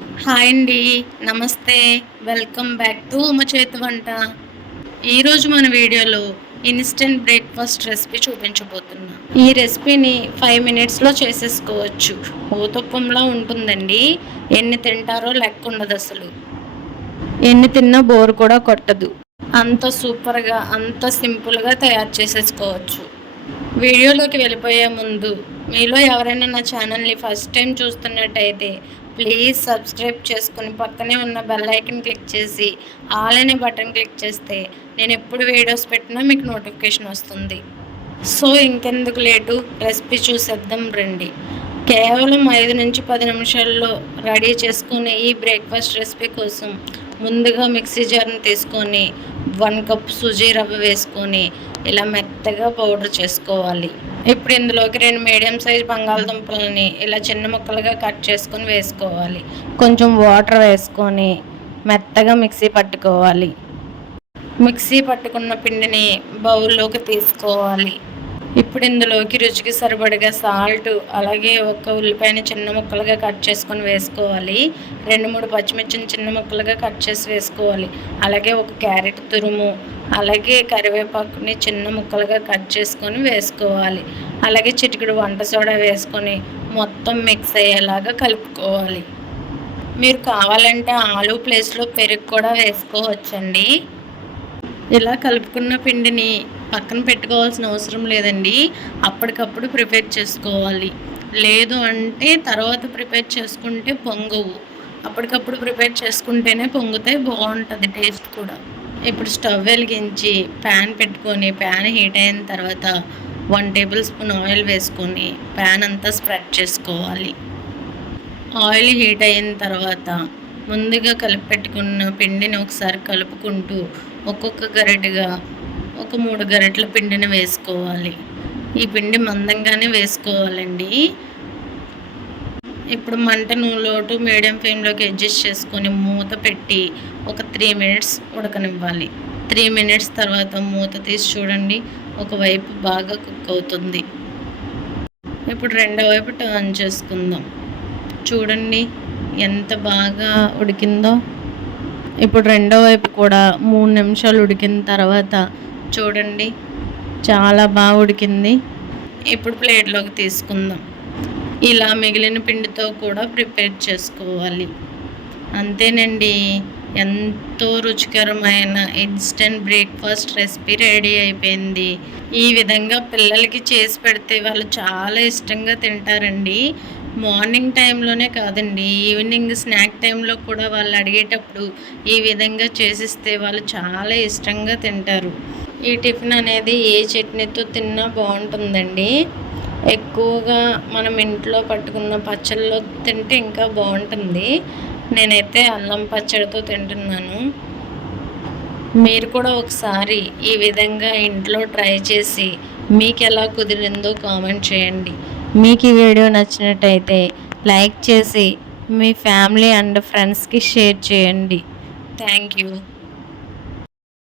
Hi అండి. నమస్తే. Welcome back to అమ్మ చేతి వంట. ఈరోజు మన వీడియోలో ఇన్‌స్టంట్ బ్రేక్‌ఫాస్ట్ రెసిపీ చూపించబోతున్నా. ఈ రెసిపీని 5 మినిట్స్‌లో చేసేసుకోవచ్చు. ఊతప్పంలా ఉంటుందండి. ఎన్ని తింటారో లెక్కుండదసలు. ఎన్ని తిన్నా బోర్ కూడా కొట్టదు. అంత సూపర్‌గా, అంత సింపుల్‌గా తయారు చేసేసుకోవచ్చు. వీడియోలోకి వెళ్ళిపోయే ముందు మీలో ఎవరైనా నా ఛానల్ని ఫస్ట్ టైం చూస్తున్నట్టయితే ప్లీజ్ సబ్స్క్రైబ్ చేసుకుని పక్కనే ఉన్న బెల్ ఐకన్ క్లిక్ చేసి ఆల్ అనే బటన్ క్లిక్ చేస్తే నేను ఎప్పుడు వీడియోస్ పెట్టినా మీకు నోటిఫికేషన్ వస్తుంది. సో ఇంకెందుకు లేటు, రెసిపీ చూసేద్దాం రండి. కేవలం 5 నుంచి 10 నిమిషాల్లో రెడీ చేసుకునే ఈ బ్రేక్ఫాస్ట్ రెసిపీ కోసం ముందుగా మిక్సీ జార్ని తీసుకొని 1 కప్ సూజీ రవ్వ వేసుకొని ఇలా మెత్తగా పౌడర్ చేసుకోవాలి. ఇప్పుడు ఇందులోకి 2 మీడియం సైజ్ బంగాళదుంపలని ఇలా చిన్న ముక్కలుగా కట్ చేసుకొని వేసుకోవాలి. కొంచెం వాటర్ వేసుకొని మెత్తగా మిక్సీ పట్టుకోవాలి. మిక్సీ పట్టుకున్న పిండిని బౌల్లోకి తీసుకోవాలి. ఇప్పుడు ఇందులోకి రుచికి సరిపడగా సాల్ట్, అలాగే ఒక ఉల్లిపాయని చిన్న ముక్కలుగా కట్ చేసుకొని వేసుకోవాలి. 2-3 పచ్చిమిర్చిని చిన్న ముక్కలుగా కట్ చేసి వేసుకోవాలి. అలాగే ఒక క్యారెట్ తురుము, అలాగే కరివేపాకుని చిన్న ముక్కలుగా కట్ చేసుకొని వేసుకోవాలి. అలాగే చిటికెడు వంట సోడా వేసుకొని మొత్తం మిక్స్ అయ్యేలాగా కలుపుకోవాలి. మీరు కావాలంటే ఆలు ప్లేస్లో పెరుగు కూడా వేసుకోవచ్చండి. ఇలా కలుపుకున్న పిండిని పక్కన పెట్టుకోవాల్సిన అవసరం లేదండి. అప్పటికప్పుడు ప్రిపేర్ చేసుకోవాలి. లేదు అంటే తర్వాత ప్రిపేర్ చేసుకుంటే పొంగవు. అప్పటికప్పుడు ప్రిపేర్ చేసుకుంటేనే పొంగుతాయి, బాగుంటుంది టేస్ట్ కూడా. ఇప్పుడు స్టవ్ వెలిగించి ప్యాన్ పెట్టుకొని ప్యాన్ హీట్ అయిన తర్వాత 1 టేబుల్ స్పూన్ ఆయిల్ వేసుకొని ప్యాన్ అంతా స్ప్రెడ్ చేసుకోవాలి. ఆయిల్ హీట్ అయిన తర్వాత ముందుగా కలిపి పెట్టుకున్న పిండిని ఒకసారి కలుపుకుంటూ ఒక్కొక్క గరిటెగా ఒక 3 గరిటెల పిండిని వేసుకోవాలి. ఈ పిండి మందంగానే వేసుకోవాలండి. ఇప్పుడు మంటను లో టు మీడియం ఫ్లేమ్లోకి అడ్జస్ట్ చేసుకొని మూత పెట్టి ఒక 3 మినిట్స్ ఉడకనివ్వాలి. 3 మినిట్స్ తర్వాత మూత తీసి చూడండి, ఒకవైపు బాగా కుక్ అవుతుంది. ఇప్పుడు రెండో వైపు టర్న్ చేసుకుందాం. చూడండి ఎంత బాగా ఉడికిందో. ఇప్పుడు రెండో వైపు కూడా 3 నిమిషాలు ఉడికిన తర్వాత చూడండి చాలా బాగా ఉడికింది. ఇప్పుడు ప్లేట్లోకి తీసుకుందాం. ఇలా మిగిలిన పిండితో కూడా ప్రిపేర్ చేసుకోవాలి. అంతేనండి, ఎంతో రుచికరమైన ఇన్స్టెంట్ బ్రేక్ఫాస్ట్ రెసిపీ రెడీ అయిపోయింది. ఈ విధంగా పిల్లలకి చేసి పెడితే వాళ్ళు చాలా ఇష్టంగా తింటారండి. మార్నింగ్ టైంలోనే కాదండి, ఈవినింగ్ స్నాక్ టైంలో కూడా వాళ్ళు అడిగేటప్పుడు ఈ విధంగా చేసిస్తే వాళ్ళు చాలా ఇష్టంగా తింటారు. ఈ టిఫిన్ అనేది ఏ చట్నీతో తిన్నా బాగుంటుందండి. ఎక్కువగా మనం ఇంట్లో పట్టుకున్న పచ్చళ్ళలో తింటే ఇంకా బాగుంటుంది. నేనైతే అల్లం పచ్చడితో తింటున్నాను. మీరు కూడా ఒకసారి ఈ విధంగా ఇంట్లో ట్రై చేసి మీకు ఎలా కుదిరిందో కామెంట్ చేయండి. మీకు ఈ వీడియో నచ్చినట్టయితే లైక్ చేసి మీ ఫ్యామిలీ అండ్ ఫ్రెండ్స్కి షేర్ చేయండి. Thank you.